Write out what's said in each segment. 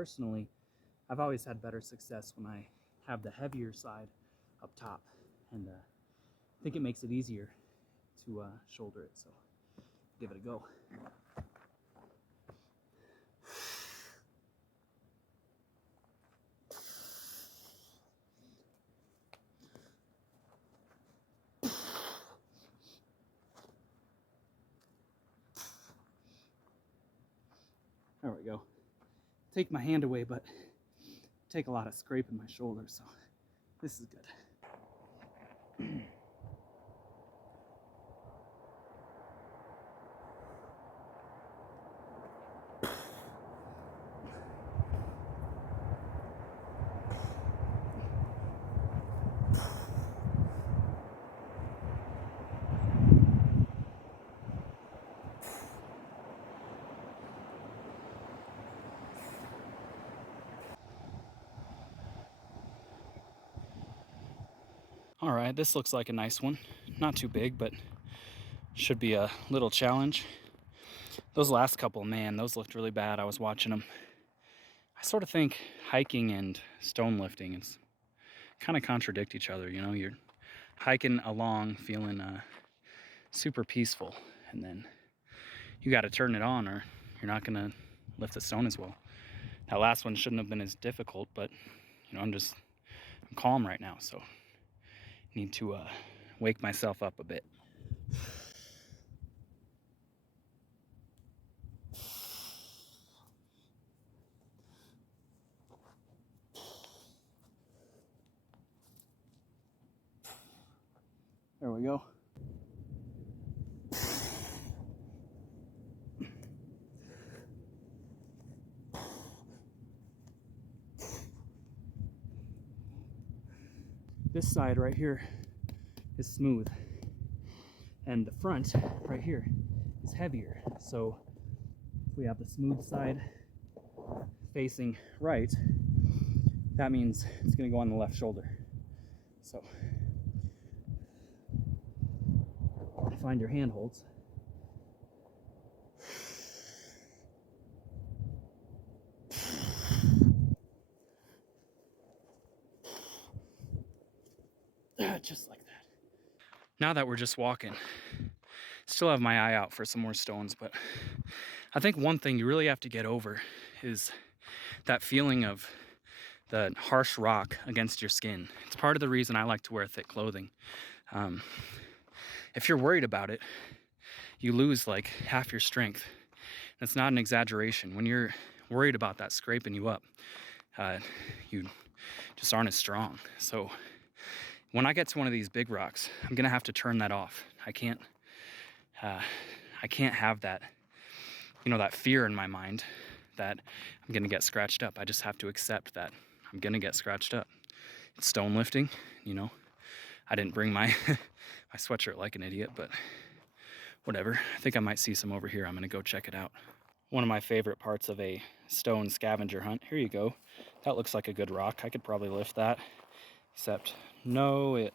personally, I've always had better success when I have the heavier side up top, and I think it makes it easier to shoulder it, so give it a go. There we go. Take my hand away, but take a lot of scraping my shoulder, so this is good. All right, this looks like a nice one. Not too big, but should be a little challenge. Those last couple, man, those looked really bad. I was watching them. I sort of think hiking and stone lifting is kind of contradict each other. You know, you're hiking along feeling super peaceful, and then you got to turn it on or you're not going to lift the stone as well. That last one shouldn't have been as difficult, but you know, I'm calm right now, so need to wake myself up a bit. There we go. This side right here is smooth, and the front right here is heavier. So if we have the smooth side facing right, that means it's going to go on the left shoulder. So find your handholds. Just like that. Now that we're just walking, still have my eye out for some more stones, but I think one thing you really have to get over is that feeling of the harsh rock against your skin. It's part of the reason I like to wear thick clothing. If you're worried about it, you lose like half your strength. That's not an exaggeration. When you're worried about that scraping you up, you just aren't as strong. So when I get to one of these big rocks, I'm gonna have to turn that off. I can't have that, you know, that fear in my mind that I'm gonna get scratched up. I just have to accept that I'm gonna get scratched up. It's stone lifting, you know. I didn't bring my my sweatshirt like an idiot, but whatever. I think I might see some over here. I'm gonna go check it out. One of my favorite parts of a stone scavenger hunt. Here you go. That looks like a good rock. I could probably lift that, except no, it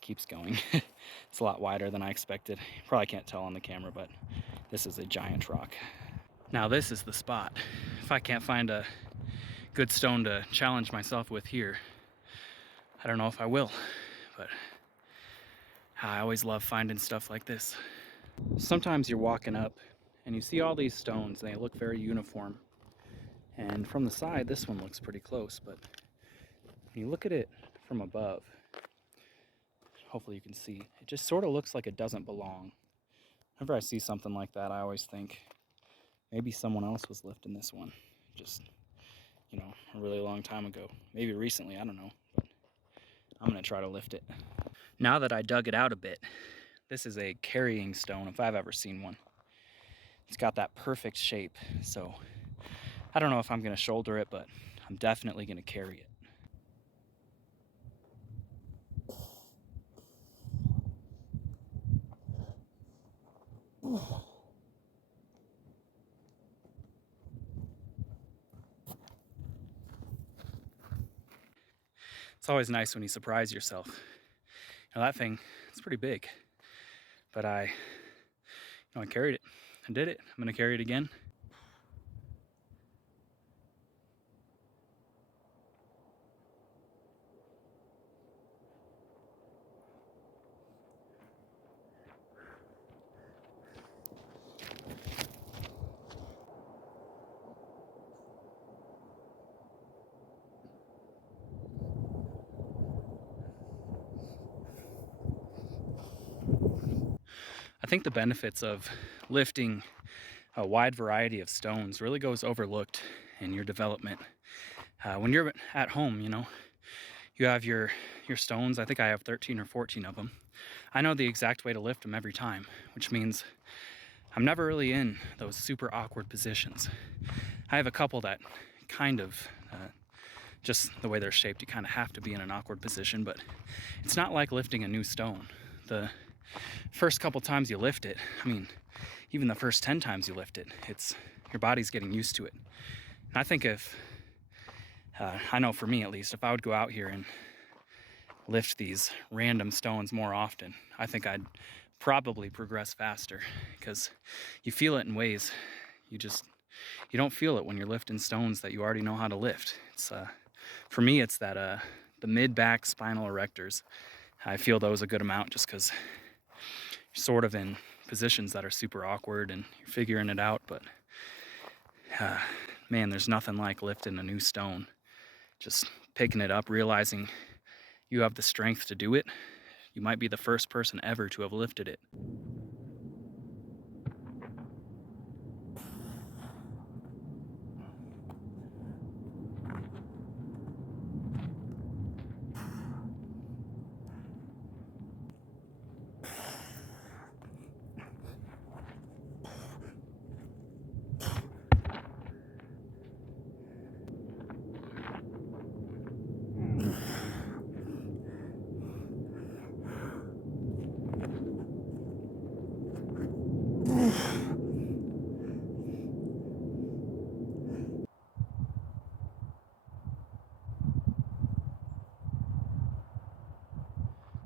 keeps going. It's a lot wider than I expected. You probably can't tell on the camera, but this is a giant rock. Now this is the spot. If I can't find a good stone to challenge myself with here, I don't know if I will, but I always love finding stuff like this. Sometimes you're walking up and you see all these stones, and they look very uniform. And from the side, this one looks pretty close, but when you look at it from above, hopefully you can see, it just sort of looks like it doesn't belong. Whenever I see something like that, I always think maybe someone else was lifting this one just, you know, a really long time ago. Maybe recently, I don't know, but I'm gonna try to lift it. Now that I dug it out a bit, this is a carrying stone if I've ever seen one. It's got that perfect shape, so I don't know if I'm gonna shoulder it, but I'm definitely gonna carry it. It's always nice when you surprise yourself. Now that thing, it's pretty big, but I carried it. I did it. I'm gonna carry it again. I think the benefits of lifting a wide variety of stones really goes overlooked in your development. When you're at home, you have your stones. I think I have 13 or 14 of them. I know the exact way to lift them every time, which means I'm never really in those super awkward positions. I have a couple that kind of, just the way they're shaped, you kind of have to be in an awkward position, but it's not like lifting a new stone. The first couple times you lift it, I mean, even the first 10 times you lift it, your body's getting used to it. And I think I know for me at least, if I would go out here and lift these random stones more often, I think I'd probably progress faster, because you feel it in ways you don't feel it when you're lifting stones that you already know how to lift. It's for me, it's that the mid-back spinal erectors. I feel those a good amount just because you're sort of in positions that are super awkward and you're figuring it out. But man, there's nothing like lifting a new stone. Just picking it up, realizing you have the strength to do it. You might be the first person ever to have lifted it.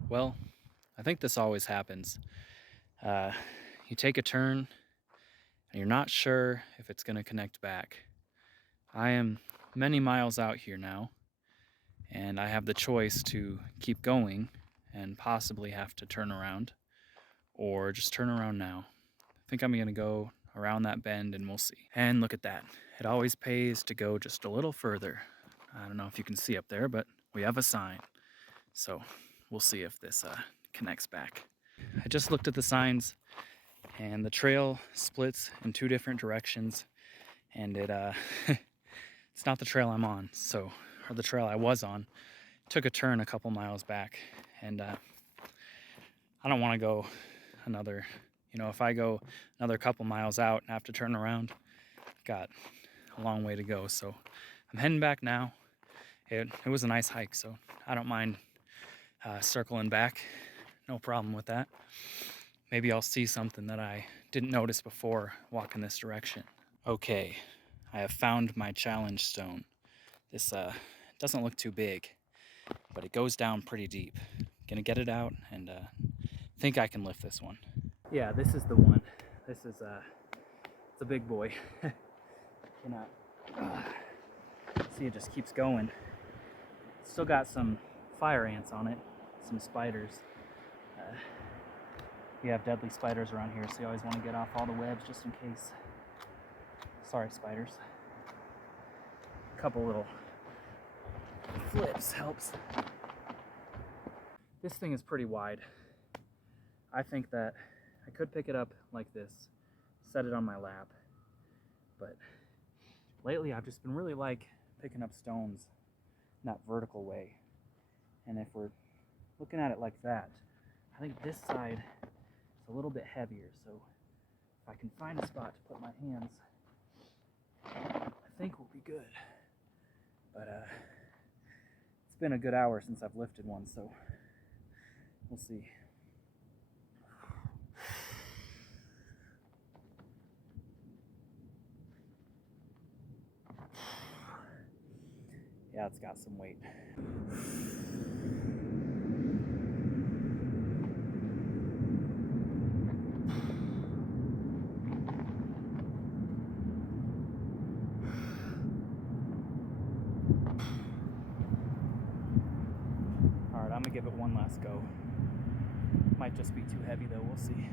Well, I think this always happens. You take a turn and you're not sure if it's going to connect back. I am many miles out here now, and I have the choice to keep going and possibly have to turn around, or just turn around now. I think I'm going to go around that bend and we'll see. And look at that. It always pays to go just a little further. I don't know if you can see up there, but we have a sign. So we'll see if this connects back. I just looked at the signs, and the trail splits in two different directions, and it's not the trail I'm on, or the trail I was on. Took a turn a couple miles back, and I don't want to go another, if I go another couple miles out and have to turn around, got a long way to go. So I'm heading back now. It was a nice hike, so I don't mind circling back. No problem with that. Maybe I'll see something that I didn't notice before walking this direction. Okay, I have found my challenge stone. This doesn't look too big, but it goes down pretty deep. Gonna get it out and think I can lift this one. Yeah, this is the one. This is it's a big boy. See, it just keeps going. Still got some fire ants on it, some spiders. We have deadly spiders around here, so you always want to get off all the webs just in case. Sorry, spiders. A couple little flips helps. This thing is pretty wide. I think that I could pick it up like this, set it on my lap, but lately I've just been really picking up stones in that vertical way. And if we're looking at it like that, I think this side is a little bit heavier, so if I can find a spot to put my hands, I think we'll be good. But it's been a good hour since I've lifted one, so we'll see. Yeah, it's got some weight. All right, I'm gonna give it one last go. Might just be too heavy though, we'll see.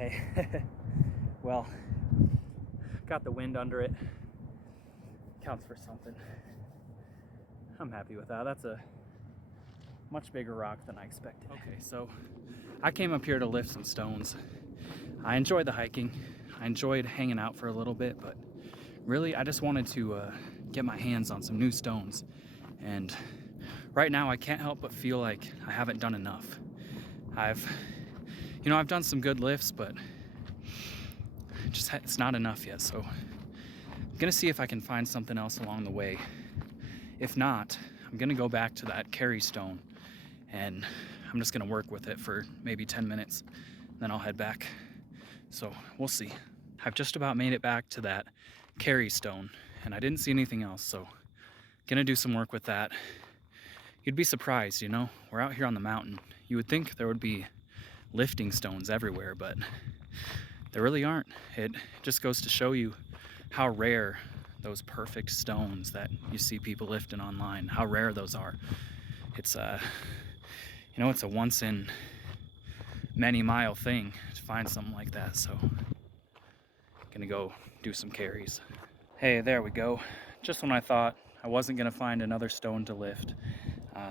Hey, well, got the wind under it. Counts for something. I'm happy with that. That's a much bigger rock than I expected. Okay, so I came up here to lift some stones. I enjoyed the hiking. I enjoyed hanging out for a little bit, but really I just wanted to get my hands on some new stones. And right now I can't help but feel like I haven't done enough. I've done some good lifts, but it's not enough yet. So I'm gonna see if I can find something else along the way. If not, I'm gonna go back to that carry stone and I'm just gonna work with it for maybe 10 minutes, then I'll head back. So we'll see. I've just about made it back to that carry stone and I didn't see anything else, so gonna do some work with that. You'd be surprised, we're out here on the mountain. You would think there would be lifting stones everywhere, but there really aren't. It just goes to show you how rare those perfect stones that you see people lifting online, how rare those are. It's it's a once in many mile thing to find something like that. So gonna go do some carries. Hey, there we go. Just when I thought I wasn't gonna find another stone to lift,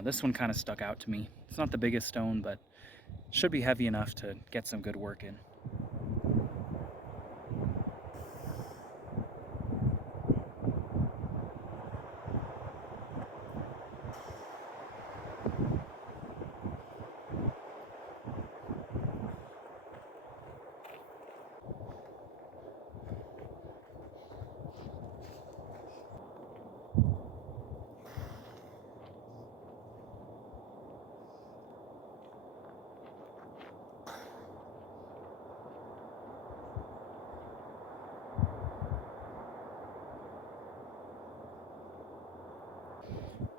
this one kind of stuck out to me. It's not the biggest stone, but should be heavy enough to get some good work in.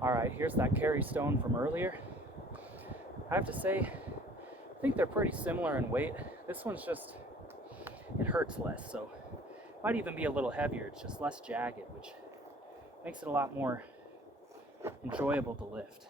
All right, here's that carry stone from earlier. I have to say, I think they're pretty similar in weight. This one's just, it hurts less, so it might even be a little heavier. It's just less jagged, which makes it a lot more enjoyable to lift.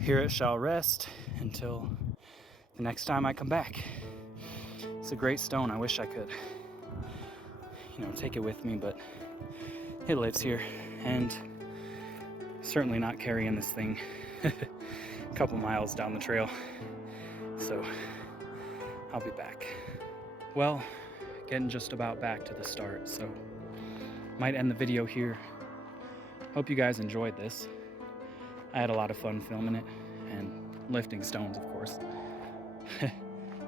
Here it shall rest until the next time I come back. It's a great stone. I wish I could, take it with me, but it lives here, and certainly not carrying this thing a couple miles down the trail. So I'll be back. Well, getting just about back to the start, so might end the video here. Hope you guys enjoyed this. I had a lot of fun filming it and lifting stones, of course.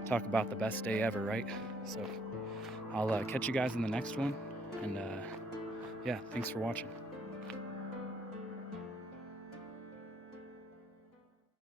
Talk about the best day ever, right? So I'll catch you guys in the next one, and yeah, thanks for watching.